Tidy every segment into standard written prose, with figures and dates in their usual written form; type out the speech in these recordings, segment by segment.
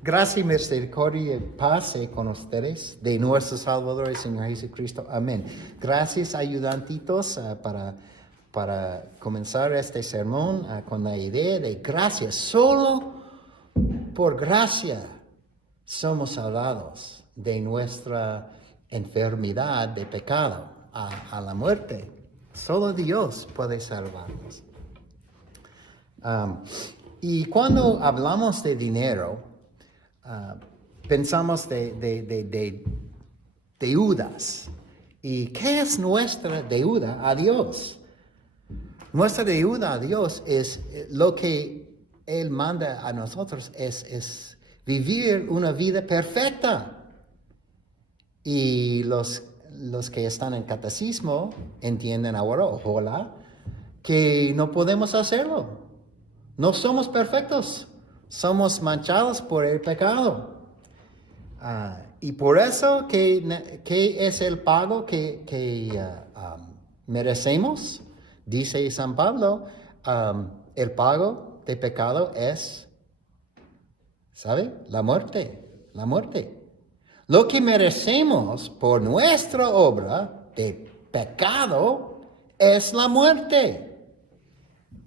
Gracia y misericordia y paz sea con ustedes, de nuestro Salvador y Señor Jesucristo. Amén. Gracias, ayudantitos, para comenzar este sermón con la idea de gracia. Solo por gracia somos salvados de nuestra enfermedad de pecado a la muerte. Solo Dios puede salvarnos. Y cuando hablamos de dinero, pensamos de deudas. ¿Y qué es nuestra deuda a Dios? Nuestra deuda a Dios es lo que Él manda a nosotros, es vivir una vida perfecta. Y los que están en catecismo entienden ahora, ojalá, que no podemos hacerlo. No somos perfectos, somos manchados por el pecado. Y por eso, ¿qué es el pago que merecemos? Dice San Pablo, el pago de pecado es, ¿sabe? La muerte, la muerte. Lo que merecemos por nuestra obra de pecado es la muerte.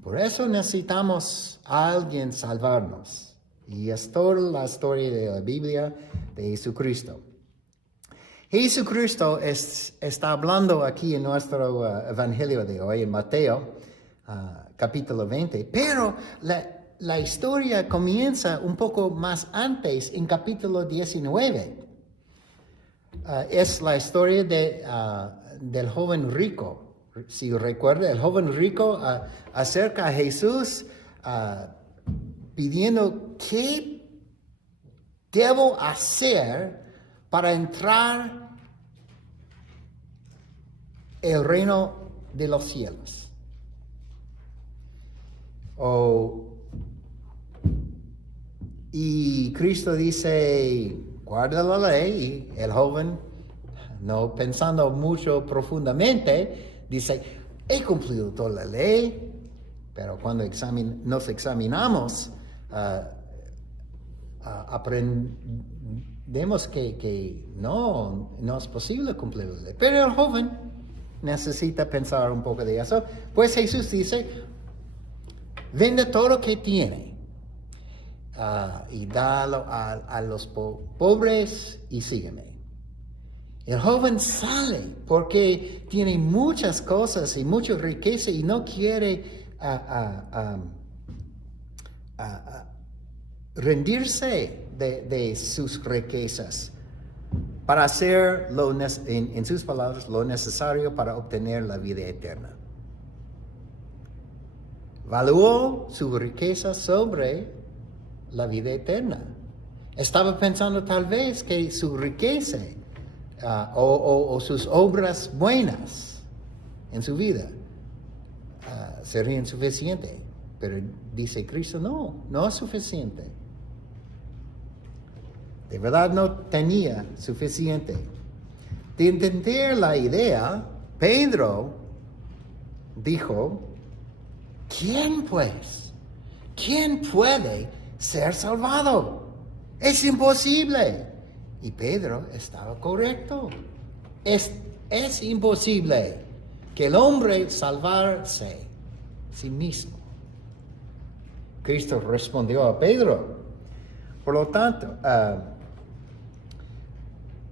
Por eso necesitamos a alguien salvarnos. Y es toda la historia de la Biblia de Jesucristo. Jesucristo está hablando aquí en nuestro evangelio de hoy, en Mateo, capítulo 20. Pero la historia comienza un poco más antes, en capítulo 19. Es la historia del joven rico. Si recuerda, el joven rico acerca a Jesús pidiendo qué debo hacer para entrar el reino de los cielos. Y Cristo dice, guarda la ley, y el joven, no pensando mucho profundamente, dice, he cumplido toda la ley, pero cuando nos examinamos, aprendemos que no es posible cumplir la ley. Pero el joven necesita pensar un poco de eso. Pues Jesús dice, vende todo lo que tiene y dalo a los pobres y sígueme. El joven sale porque tiene muchas cosas y mucha riqueza y no quiere rendirse de sus riquezas para hacer, en sus palabras, lo necesario para obtener la vida eterna. Valuó su riqueza sobre la vida eterna. Estaba pensando tal vez que su riqueza o sus obras buenas en su vida serían suficientes. Pero dice Cristo, no es suficiente. De verdad no tenía suficiente. De entender la idea, Pedro dijo, ¿quién puede ser salvado? Es imposible. Y Pedro estaba correcto. Es imposible que el hombre salvarse a sí mismo. Cristo respondió a Pedro. Por lo tanto,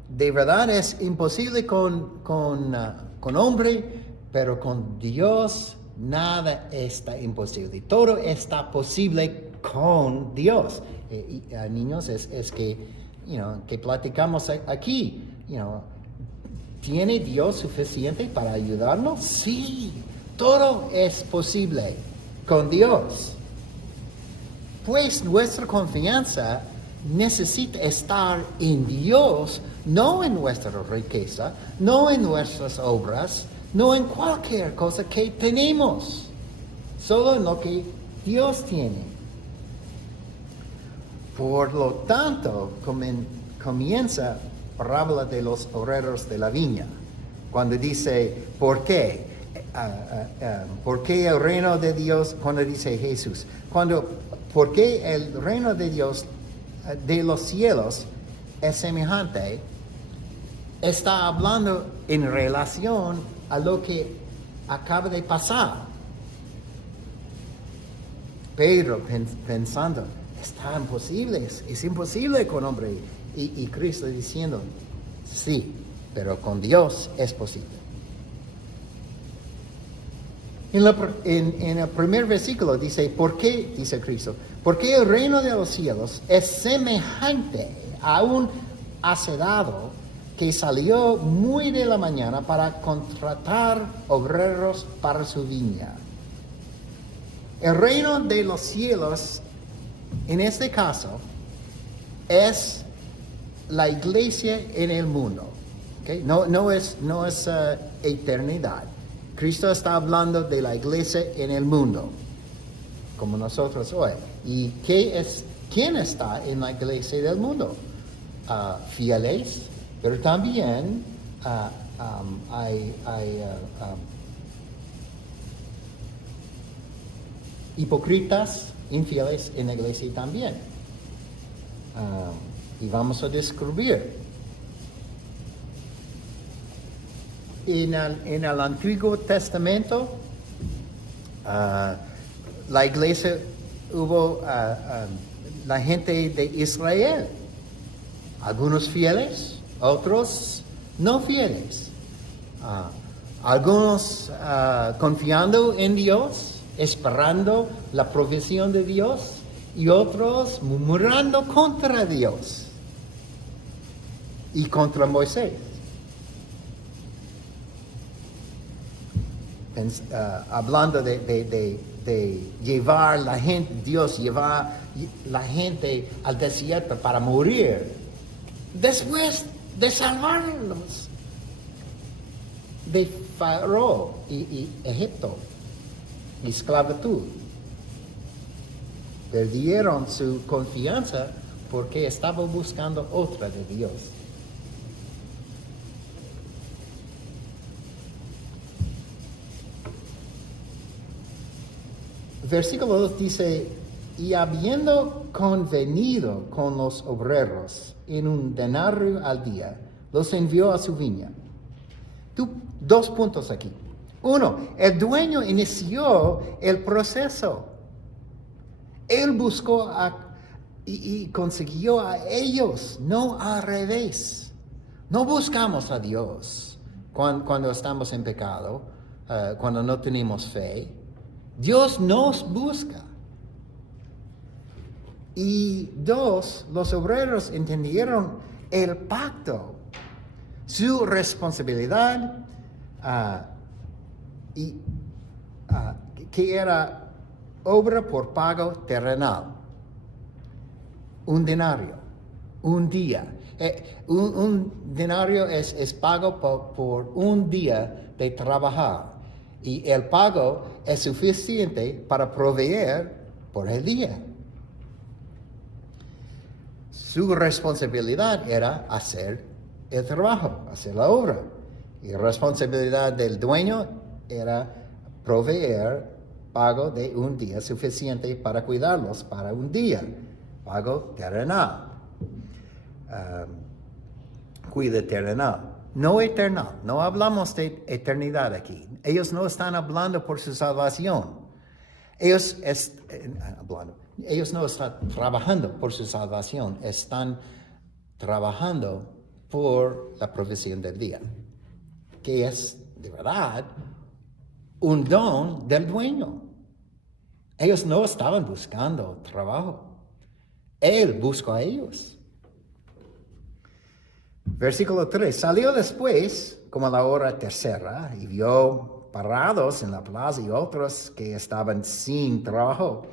de verdad es imposible con hombre, pero con Dios nada está imposible. Todo está posible con Dios. Niños, es que que platicamos aquí, ¿tiene Dios suficiente para ayudarnos? Sí, todo es posible con Dios. Pues nuestra confianza necesita estar en Dios, no en nuestra riqueza, no en nuestras obras, no en cualquier cosa que tenemos, solo en lo que Dios tiene. Por lo tanto, comienza la parábola de los obreros de la viña, cuando dice, ¿por qué? ¿Por qué el reino de Dios? Cuando dice Jesús, ¿por qué el reino de Dios de los cielos es semejante, está hablando en relación a lo que acaba de pasar. Pedro pensando, está imposible, es imposible con hombre. Y Cristo diciendo, sí, pero con Dios es posible. En el primer versículo dice, ¿por qué? Dice Cristo, porque el reino de los cielos es semejante a un hacedor que salió muy de la mañana para contratar obreros para su viña. El reino de los cielos, en este caso, es la iglesia en el mundo. ¿Okay? No es eternidad. Cristo está hablando de la iglesia en el mundo, como nosotros hoy. ¿Y quién está en la iglesia del mundo? Fieles, pero también hay hipócritas, infieles en la iglesia también. Y vamos a descubrir. En el Antiguo Testamento, la iglesia hubo la gente de Israel, algunos fieles, otros no fieles, algunos confiando en Dios, esperando la provisión de Dios, y otros murmurando contra Dios y contra Moisés. Hablando de llevar la gente, Dios llevar la gente al desierto para morir, después de salvarlos de Faraón y Egipto, y esclavitud. Perdieron su confianza porque estaban buscando otra de Dios. Versículo 2 dice, y habiendo convenido con los obreros en un denario al día, los envió a su viña. Dos puntos aquí. Uno, el dueño inició el proceso. Él buscó y consiguió a ellos, no al revés. No buscamos a Dios cuando estamos en pecado, cuando no tenemos fe. Dios nos busca. Y dos, los obreros entendieron el pacto, su responsabilidad, que era obra por pago terrenal. Un denario, un día. Un denario es pago por un día de trabajar. Y el pago es suficiente para proveer por el día. Su responsabilidad era hacer el trabajo, hacer la obra. Y la responsabilidad del dueño era proveer pago de un día suficiente para cuidarlos para un día. Pago terrenal. Cuida terrenal. No eternal. No hablamos de eternidad aquí. Ellos no están hablando por su salvación. Ellos no están trabajando por su salvación. Están trabajando por la provisión del día, que es, de verdad, un don del dueño. Ellos no estaban buscando trabajo. Él buscó a ellos. Versículo 3. Salió después, como a la hora tercera, y vio parados en la plaza y otros que estaban sin trabajo.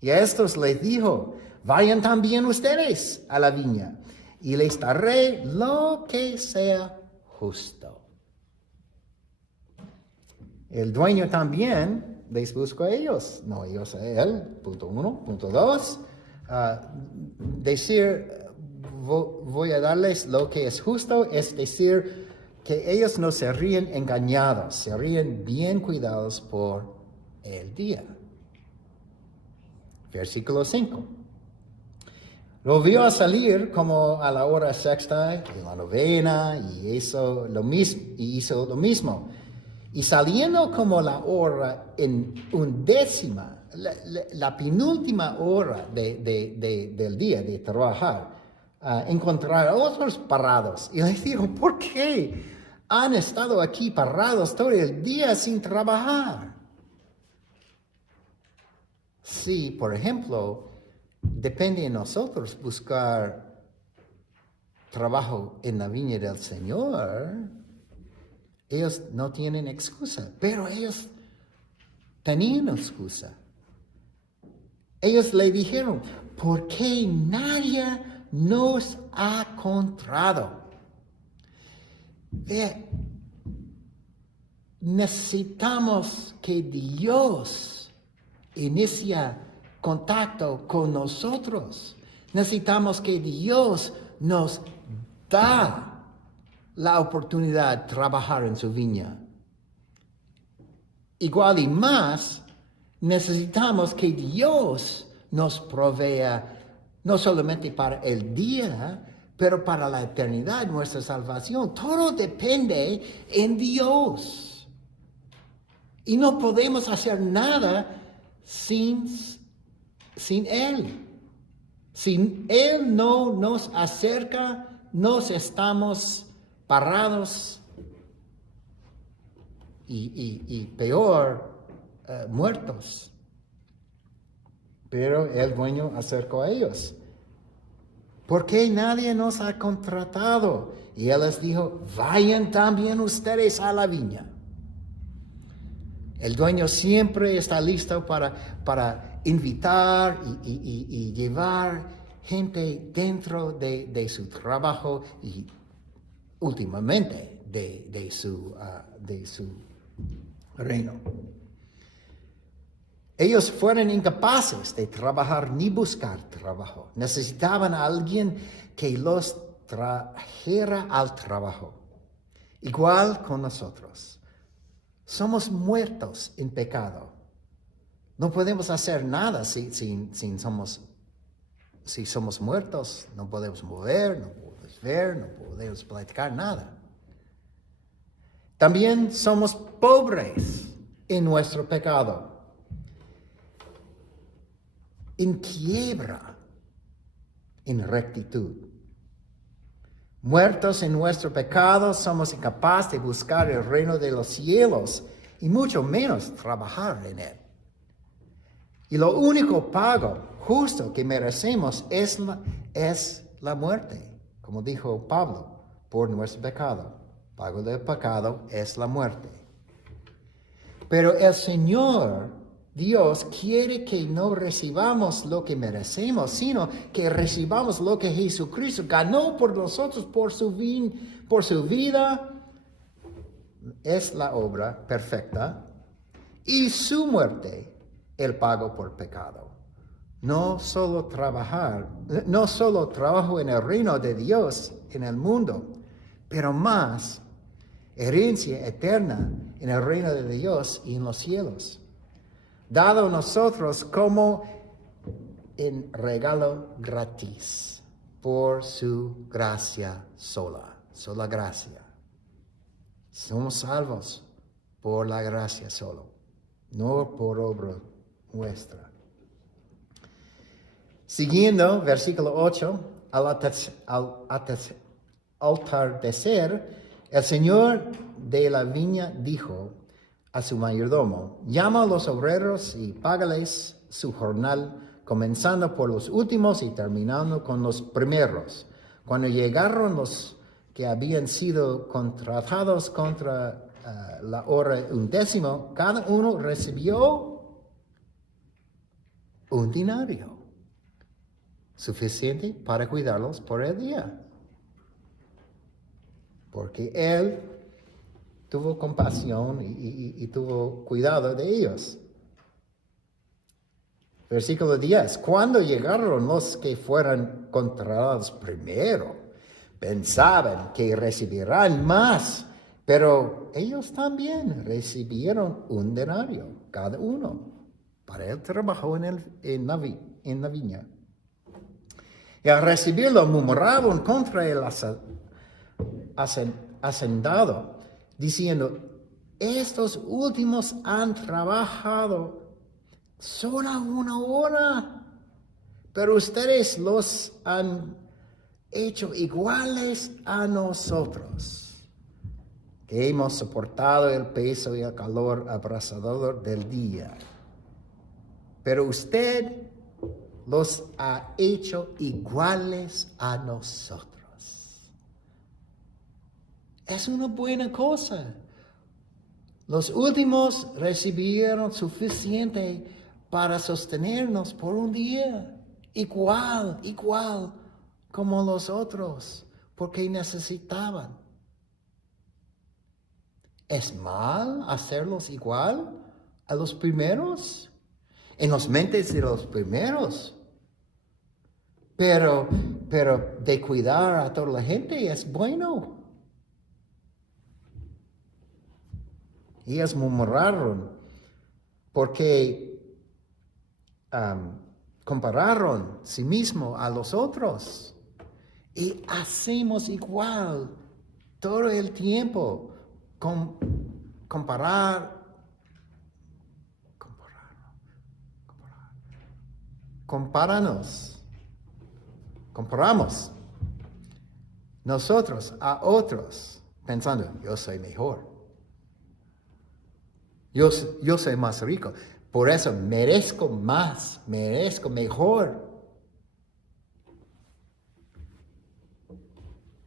Y a estos les dijo, vayan también ustedes a la viña, y les daré lo que sea justo. El dueño también les buscó a ellos, no ellos a él. Punto 1. Punto 2. Decir, voy a darles lo que es justo, es decir, que ellos no serían engañados, serían bien cuidados por el día. Versículo 5. Lo vio salir como a la hora sexta y la novena y hizo lo mismo. Y saliendo como la hora en undécima, la penúltima hora del día de trabajar, encontrar a otros parados. Y les digo, ¿por qué han estado aquí parados todo el día sin trabajar? Sí, por ejemplo, depende de nosotros buscar trabajo en la viña del Señor. Ellos no tienen excusa, pero ellos tenían excusa. Ellos le dijeron, ¿por qué nadie nos ha encontrado? Necesitamos que Dios inicie contacto con nosotros. Necesitamos que Dios nos da la oportunidad de trabajar en su viña. Igual y más, necesitamos que Dios nos provea no solamente para el día, pero para la eternidad, nuestra salvación. Todo depende en Dios. Y no podemos hacer nada sin Él. Si Él no nos acerca, nos estamos parados y peor, muertos. Pero el dueño acercó a ellos. ¿Por qué nadie nos ha contratado? Y él les dijo, vayan también ustedes a la viña. El dueño siempre está listo para invitar y llevar gente dentro de su trabajo y últimamente de su reino. Ellos fueron incapaces de trabajar ni buscar trabajo. Necesitaban a alguien que los trajera al trabajo. Igual con nosotros. Somos muertos en pecado. No podemos hacer nada si somos muertos. No podemos mover, no podemos ver, no podemos platicar nada. También somos pobres en nuestro pecado. En quiebra, en rectitud. Muertos en nuestro pecado, somos incapaces de buscar el reino de los cielos y mucho menos trabajar en él. Y lo único pago justo que merecemos es la muerte, como dijo Pablo, por nuestro pecado. Pago del pecado es la muerte. Pero el Señor Dios quiere que no recibamos lo que merecemos, sino que recibamos lo que Jesucristo ganó por nosotros, por su vida. Es la obra perfecta. Y su muerte, el pago por pecado. No solo trabajo en el reino de Dios, en el mundo, pero más herencia eterna en el reino de Dios y en los cielos. Dado a nosotros como en regalo gratis por su gracia sola gracia. Somos salvos por la gracia solo, no por obra nuestra. Siguiendo, versículo 8, al atardecer, el Señor de la viña dijo a su mayordomo, llama a los obreros y págales su jornal, comenzando por los últimos y terminando con los primeros. Cuando llegaron los que habían sido contratados contra la hora 11, cada uno recibió un denario, suficiente para cuidarlos por el día. Porque él tuvo compasión y tuvo cuidado de ellos. Versículo 10. Cuando llegaron los que fueron contratados primero, pensaban que recibirán más, pero ellos también recibieron un denario, cada uno, para el trabajo en la viña. Y al recibirlo, murmuraron contra el hacendado, diciendo, estos últimos han trabajado solo 1 hora, pero ustedes los han hecho iguales a nosotros, que hemos soportado el peso y el calor abrasador del día. Pero usted los ha hecho iguales a nosotros. Es una buena cosa. Los últimos recibieron suficiente para sostenernos por un día, igual como los otros, porque necesitaban. ¿Es mal hacerlos igual a los primeros? En las mentes de los primeros. Pero de cuidar a toda la gente es bueno. Ellos murmuraron porque compararon sí mismo a los otros. Y hacemos igual todo el tiempo. Comparamos nosotros a otros pensando, yo soy mejor. Yo soy más rico. Por eso merezco más, merezco mejor.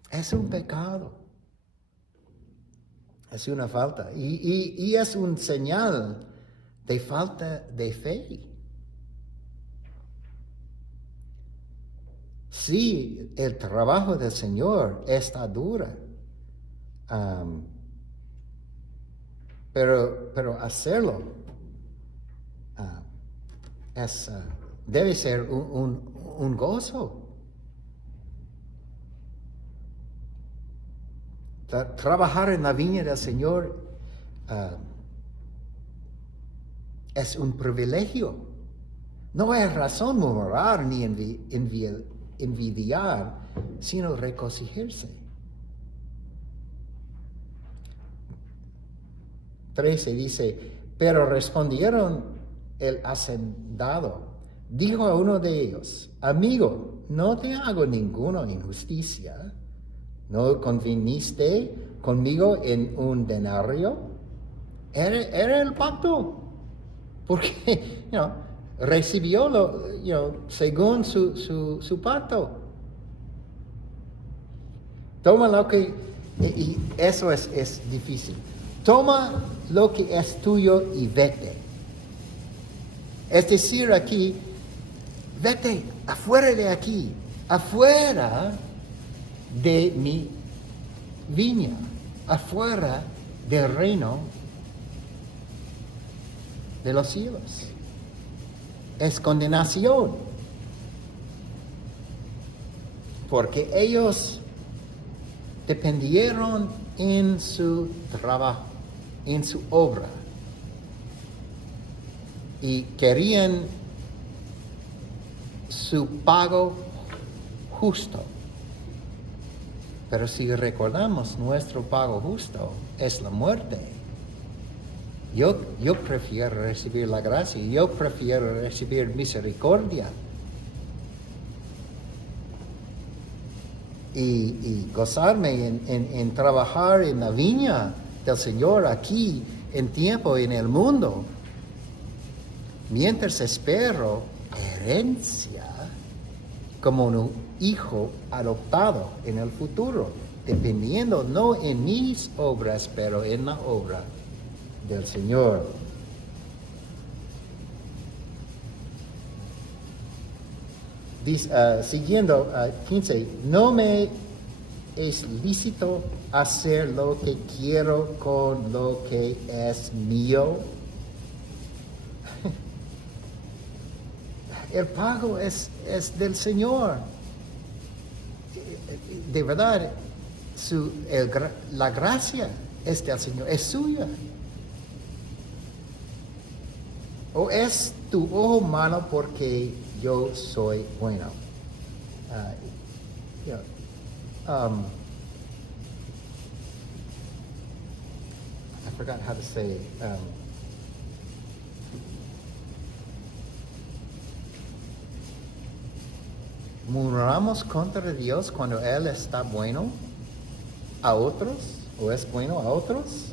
Es un pecado. Es una falta. Y es un señal de falta de fe. Sí, el trabajo del Señor está duro. Pero hacerlo debe ser un gozo. Trabajar en la viña del Señor es un privilegio. No hay razón murmurar ni envidiar, sino regocijarse. 13 dice, pero respondieron el hacendado. Dijo a uno de ellos, amigo, no te hago ninguna injusticia. ¿No conviniste conmigo en un denario? Era el pacto. Porque, recibió según su pacto. Toma lo que, y eso es difícil. Toma lo que es tuyo y vete. Es decir, aquí, vete afuera de aquí, afuera de mi viña, afuera del reino de los cielos. Es condenación. Porque ellos dependieron en su trabajo, en su obra. Y querían su pago justo. Pero si recordamos, nuestro pago justo es la muerte. Yo prefiero recibir la gracia, yo prefiero recibir misericordia. Y gozarme en trabajar en la viña del Señor aquí, en tiempo, en el mundo. Mientras espero herencia como un hijo adoptado en el futuro, dependiendo no en mis obras, pero en la obra del Señor. Siguiendo 15, no me es lícito hacer lo que quiero con lo que es mío. El pago es del Señor. De verdad, la gracia es del Señor, es suya. ¿O es tu ojo malo porque yo soy bueno? you know, I forgot how to say. ¿Murmuramos contra Dios cuando Él está bueno a otros o es bueno a otros?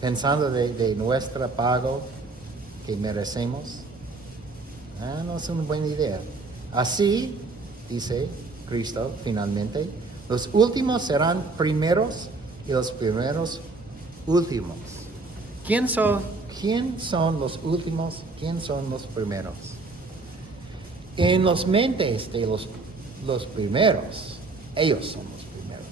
Pensando de nuestro pago que merecemos. No es una buena idea. Así, dice Cristo finalmente, los últimos serán primeros y los primeros últimos. ¿Quién son los últimos? ¿Quién son los primeros? En los mentes de los primeros, ellos son los primeros.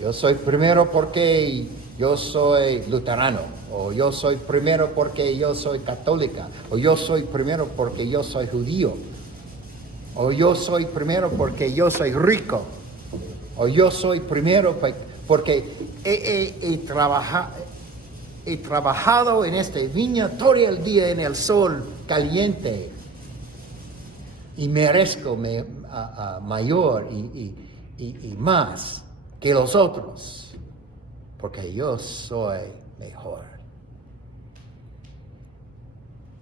Yo soy primero porque yo soy luterano, o yo soy primero porque yo soy católica, o yo soy primero porque yo soy judío, o yo soy primero porque yo soy rico, o yo soy primero porque he trabajado en esta viña todo el día en el sol caliente y merezco mayor y más que los otros porque yo soy mejor.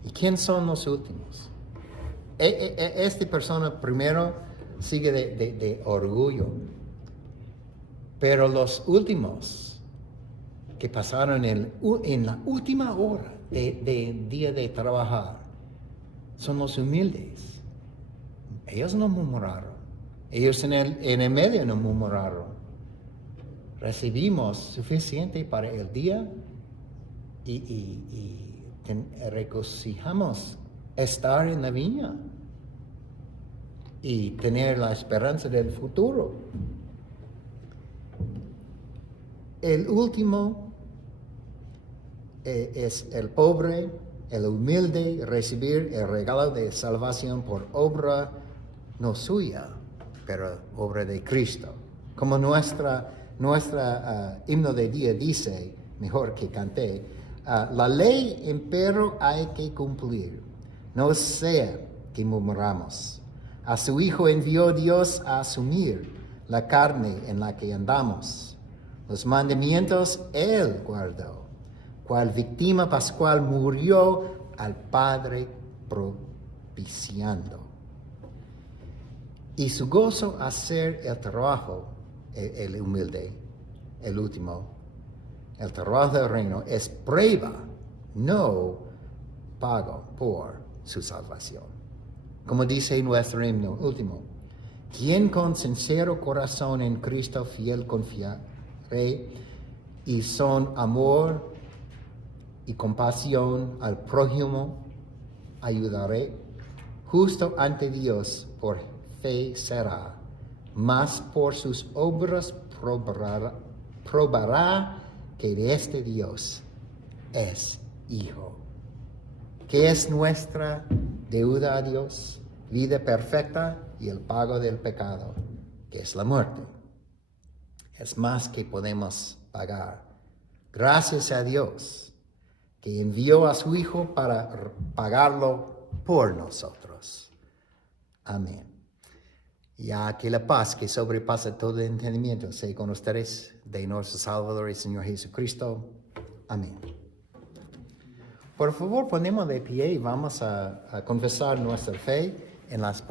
¿Y quién son los últimos? Esta persona primero sigue de orgullo, pero los últimos que pasaron en la última hora de día de trabajar son los humildes. Ellos no murmuraron. Ellos en el medio no murmuraron. Recibimos suficiente para el día y regocijamos estar en la viña y tener la esperanza del futuro. El último es el pobre, el humilde, recibir el regalo de salvación por obra no suya, pero obra de Cristo. Como nuestra himno de día dice, mejor que canté, la ley empero hay que cumplir, no sea que murmuramos. A su Hijo envió Dios a asumir la carne en la que andamos. Los mandamientos Él guardó, cual víctima pascual murió al Padre propiciando. Y su gozo hacer el trabajo, el humilde, el último, el trabajo del reino es prueba, no pago por su salvación. Como dice nuestro himno último, quien con sincero corazón en Cristo fiel confiaré y son amor y compasión al prójimo ayudaré, justo ante Dios por fe será, mas por sus obras probará que de este Dios es hijo. ¿Qué es nuestra deuda a Dios? Vida perfecta y el pago del pecado, que es la muerte. Es más que podemos pagar. Gracias a Dios que envió a su Hijo para pagarlo por nosotros. Amén. Ya que la paz que sobrepasa todo entendimiento sea con ustedes de nuestro Salvador y Señor Jesucristo. Amén. Por favor, ponemos de pie y vamos a confesar nuestra fe en las palabras.